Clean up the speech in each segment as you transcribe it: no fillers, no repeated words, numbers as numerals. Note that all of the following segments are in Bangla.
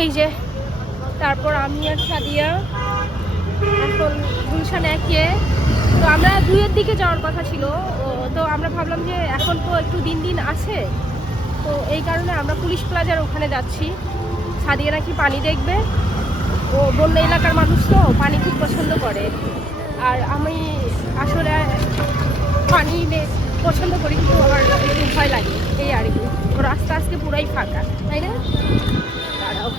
এই যে তারপর আমি আর সাদিয়া এখন গুলশান একে, তো আমরা 2-এর দিকে যাওয়ার কথা ছিল। তো আমরা ভাবলাম যে এখন তো একটু দিন দিন আছে, তো এই কারণে আমরা পুলিশ প্লাজার ওখানে যাচ্ছি। সাদিয়া নাকি পানি দেখবে, ও বন্য এলাকার মানুষ তো পানি খুব পছন্দ করে, আর আমি আসলে পানি পছন্দ করি কিন্তু আমার একটু ভয় লাগে, এই আর কি। রাস্তা আজকে পুরাই ফাঁকা, তাই না? দাঁড়াও,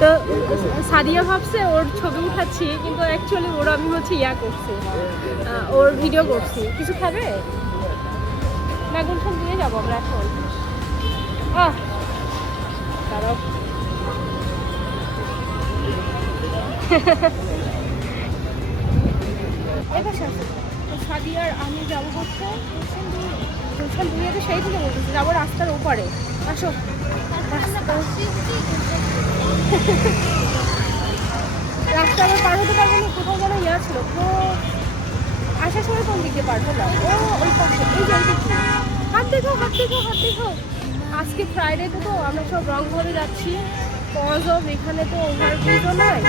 তো সাদিয়া ভাবছে ওর ছবি উঠাচ্ছি, কিন্তু অ্যাকচুয়ালি ওর আমি হচ্ছে ইয়া করছি, ওর ভিডিও করছি। কিছু খাবে না? গুলশান দিয়ে যাবো আমরা এখন। দাঁড়াও, এবার সাদিয়ার আমি যাবো হচ্ছে গুলশান দুইয়ে, তো সেই থেকে বলতেছি যাবো রাস্তার ওপারে। আসো, রাস্তা আবার পার হতে পারবো না, কোথাও যেন ইয়া ছিল। তো আসার সময় কোন দিকে পার হলাম? ও ওই পাশে, এই যে হাত দেখো, হাত দেখো, হাত দেখো। আজকে ফ্রাইডে তো আমরা সব রংঘরে যাচ্ছি। কজব এখানে তো ওভারব্রিজও নাই।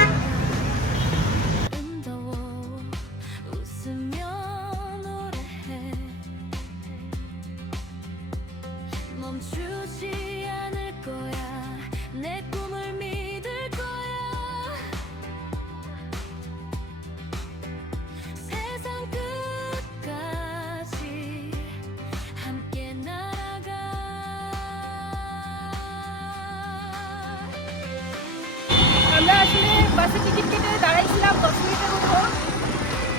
আমরা আসলে বাসে টিকিট কেটে দাঁড়াইছিলাম 10 মিনিটের মতো,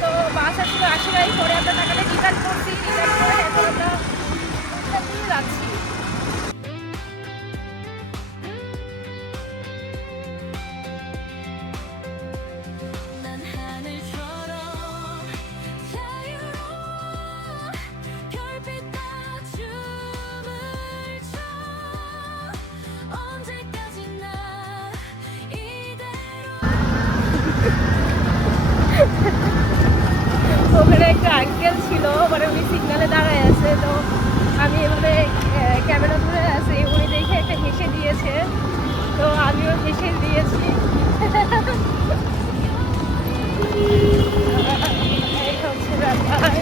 তো বাস আসলে আসে নাই। পরে আমরা টাকাটা রিটার্ন করছি, রিটার্ন করে এখন আমরা যাচ্ছি। ওখানে একটা আঙ্কেল ছিল, মানে উনি সিগনালে দাঁড়ায় আছে, তো আমি এভাবে ক্যামেরা ধরে আছি, উনি দেখে একটা হেসে দিয়েছে, তো আমিও হেসে দিয়েছি। এই হচ্ছে ব্যাপার।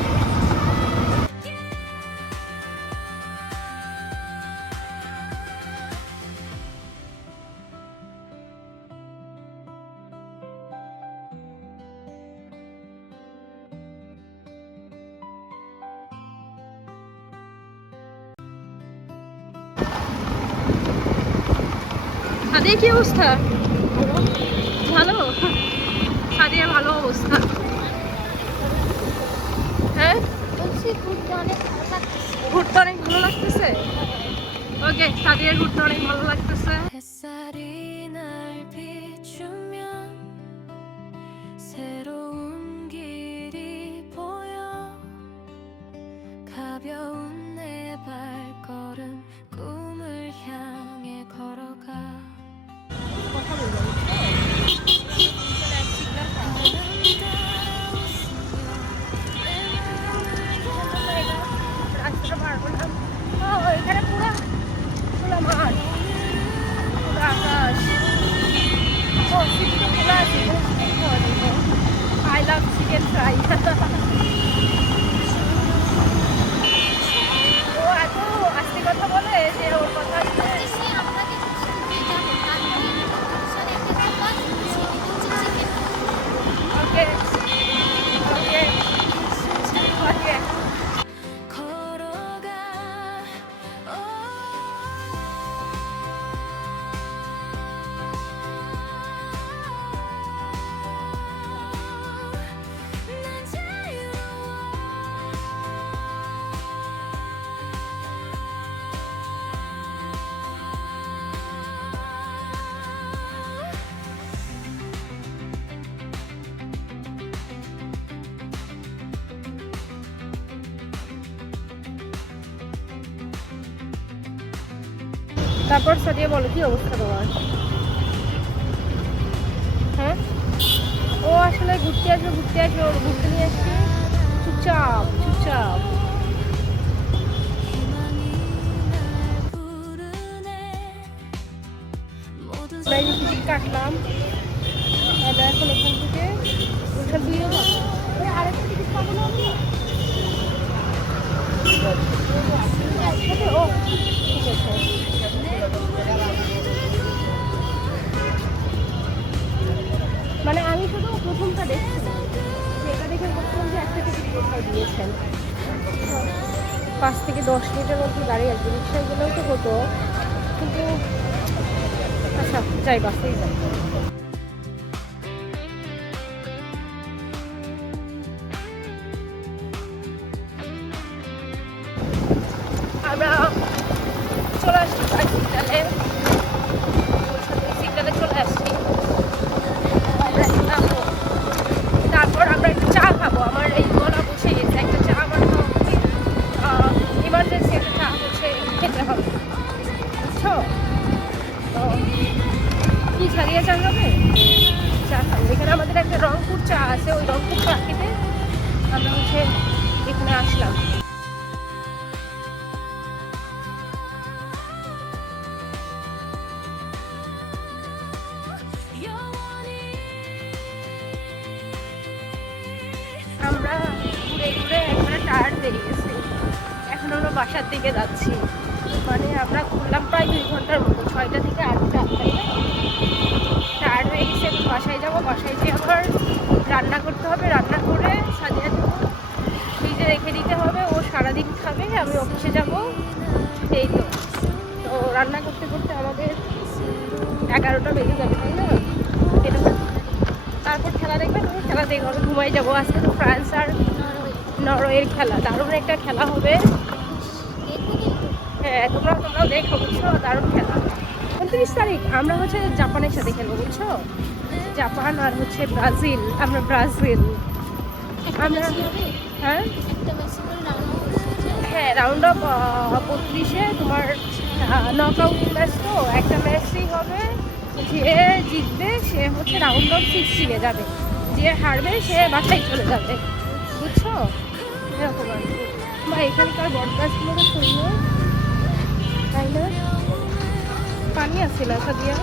সাদিয়া কি অবস্থা? ভালো? সাদিয়া ভালো অবস্থা? হ্যাঁ, ঘুরতে অনেক ভালো লাগতেছে। ওকে, সাদিয়ার ঘুরতে অনেক ভালো লাগতেছে। এখানে পুরো খোলা মাঠ, পুরো আকাশ। ও চিকেন খোলা আছে, আই লাভ চিকেন ফ্রাই। ও এত আস্তে কথা তারপর সাদিয়া বলো কি অবস্থা তোমার? হ্যাঁ, ও আসলে ঘুরতে আসবে, ওর ঘুরতে নিয়ে আসছি। চুপচাপ চুপচাপ। টিকিট কাটলাম, আমরা এখন এখান থেকে গুলশান 2 যাবো। আরেকটা টিকিট পাবো না আমরা? ও ঠিক আছে। মানে আমি শুধু প্রথমটা দেখছিলাম, সেটা দেখে ভাবছিলাম যে একটা টিকিট কোথাও দিয়েছেন। 5 থেকে 10 মিনিটের মধ্যে গাড়ি আসবে, রিক্সায় গেলেও তো হতো, কিন্তু আচ্ছা যাই, বাসেই যাই। আমরা চলে আসছি সিগনালে, সিগনালে চলে আসছি। তারপর আমরা একটু চা খাবো, আমার এই গলা বসে গেছে, একটা চা আমার ইমার্জেন্সি একটা চা হচ্ছে খেতে হবে, বুঝছো? তো কি ছাড়িয়ে চা খাবে? চা খাবো। এখানে আমাদের একটা রংপুর চা আছে, ওই রংপুর চা খেতে আমরা হচ্ছে এখানে আসলাম। আমরা ঘুরে ঘুরে একবারে টায়ার্ড হয়ে গেছি, এখন আমরা বাসার দিকে যাচ্ছি। মানে আমরা ঘুরলাম প্রায় 2 ঘন্টার মতো, 6টা থেকে 8টা, তাই না? টায়ার্ড হয়ে গেছি, এখন বাসায় যাবো। বাসায় গিয়ে আবার রান্না করতে হবে, রান্না করে সাজিয়ে দেবো, ফ্রিজে রেখে দিতে হবে। ও সারাদিন খাবে, আমি অফিসে যাব, এই তো। তো রান্না করতে করতে আমাদের 11টা বেজে যাবে, তাই না? এটা তারপর খেলা দেখবে, তুমি খেলা দেখবে, আমি ঘুমাই যাবো। আজকে তো ফ্রান্স আর নরওয়ের খেলা, দারুণ একটা খেলা হবে। হ্যাঁ, তোমরাও দেখো, বুঝছো? দারুণ খেলা। 29 তারিখ আমরা হচ্ছে জাপানের সাথে খেলবো, বুঝছো? জাপান আর হচ্ছে ব্রাজিল, আমরা ব্রাজিল। আমরা হ্যাঁ হ্যাঁ, রাউন্ড অফ 32-এ তোমার নক আউট ম্যাচ, তো একটা ম্যাচই হবে। যে জিতবে সে হচ্ছে রাউন্ড অফ 16-এ যাবে, যে হারবে সে বাসায় চলে যাবে, বুঝছো? এরকম আর কি। বা এখানকার বটগাছগুলো তো সুন্দর, তাই না? পানি আছে না সাদিয়া?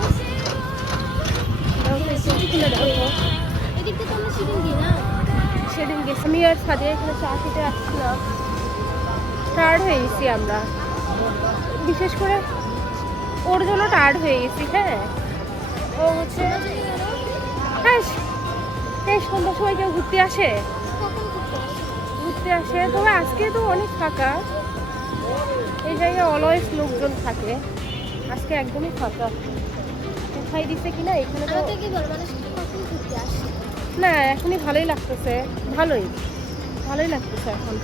সেদিন গেছি আমি আর সাদিয়া, এখানে চা খেতে আসছিলাম, টায়ার্ড হয়ে গেছি আমরা, বিশেষ করে ওর জন্য টায়ার্ড হয়ে গেছি। হ্যাঁ, ও হচ্ছে হ্যাঁ, এই সন্ধ্যার সময় কেউ ঘুরতে আসে, তবে আজকে তো অনেক ফাঁকা, এই জায়গায় অলওয়েজ লোকজন থাকে, আজকে একদমই ফাঁকা। দেখাই দিচ্ছে কিনা এখানে তো না, এখনই ভালোই লাগতেছে, ভালোই লাগতেছে এখন।